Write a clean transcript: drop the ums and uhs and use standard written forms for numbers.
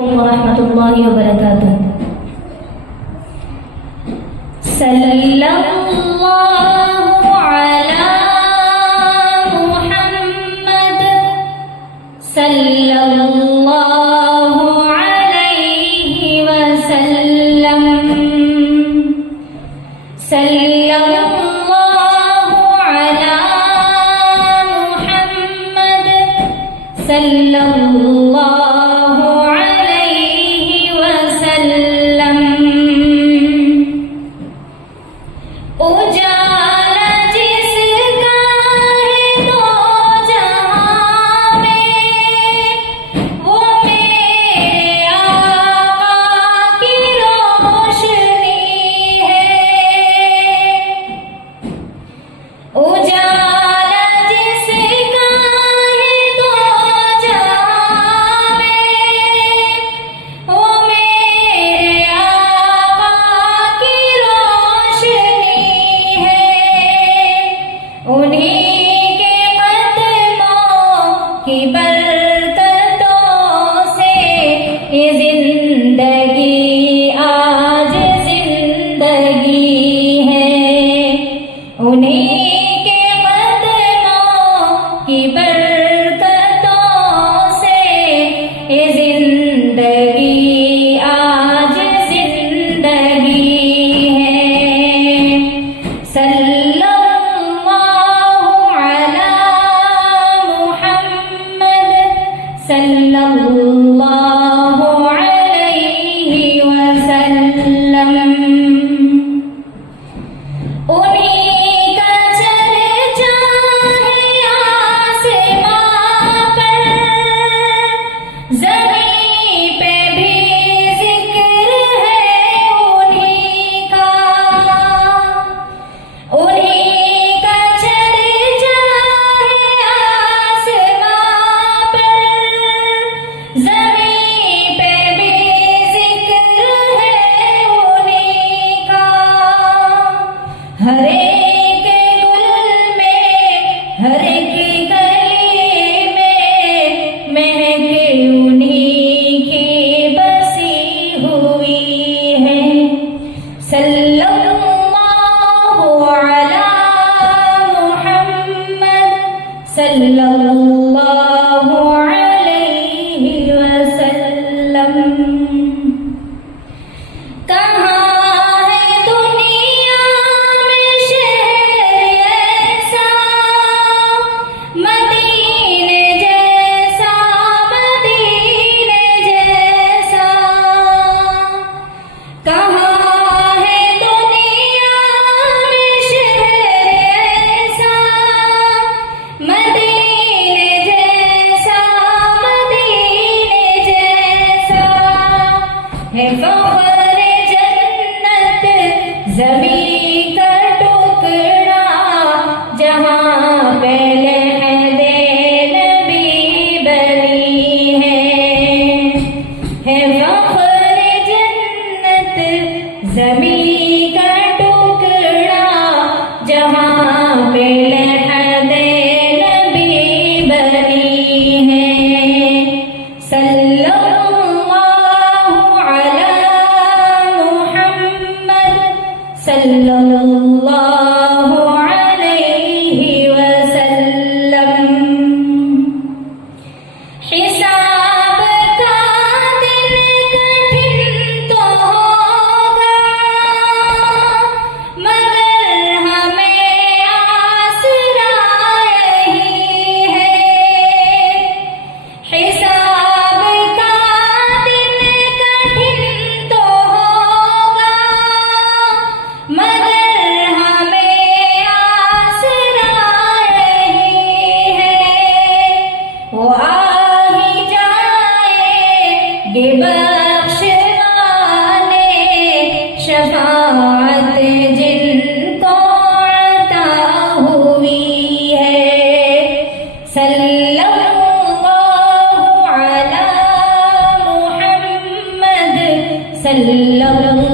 वरहमतुल्लाहि वबरकातुह। सल्लल्लाहु अला मुहम्मद सल्लल्लाहु अलैहि वसल्लम। सल्लल्लाहु अला मुहम्मद सल्लल्लाहु अलैहि वसल्लम। उजाला जिसका है दो जहां में, वो मेरे आका की रोशनी है। उजाला जिसका है दो जहां में, वो मेरे आका की रोशनी है। उन्हीं के कदमों की बरकतों से ये जिंदगी आज जिंदगी है। उन्हीं के कदमों की बरकतों से ये जिंदगी आज जिंदगी है। सल्लल्लाहु अला मुहम्मद सल्लल्लाहु अलैहि वसल्लम। उन्हीं का चर्चा है आसमां पर, ज़मीं पे भी जिक्र है उन्हीं का। उन्हीं का चर्चा है आसमां पर, ज़मीं पे भी जिक्र है उन्हीं का। हर एक गुल में, हर एक कली में महक उन्हीं की बसी हुई है। सल्लल्लाहु अला मुहम्मद सल्लल्लाहु अलैहि वसल्लम। कहाँ है दुनिया में शहर ऐसा, मदीने जैसा, मदीने जैसा। कहाँ है दुनिया में शहर ऐसा, मदीने जैसा, मदीने जैसा। है फख्र जन्नत ज़मीं का टुकड़ा, जहाँ पहले दे नबी बनी है। फख्र जन्नत ज़मीं का टुकड़ा, जहाँ पहले दे नबी बनी है। सल्लल्लाहु अला मुहम्मद सल्लल्लाहु अलैहि वसल्लम। हिसाब का दिन कठिन तो होगा, मगर हमें आसरा यही है। हिसाब का दिन कठिन तो होगा, मगर हमें आसरा यही है। वो आ ही जाएंगे बख्शवाने, शफाअत जिनको अता हुई है। सल्लल्लाहु अला मुहम्मद सल्लल्लाहु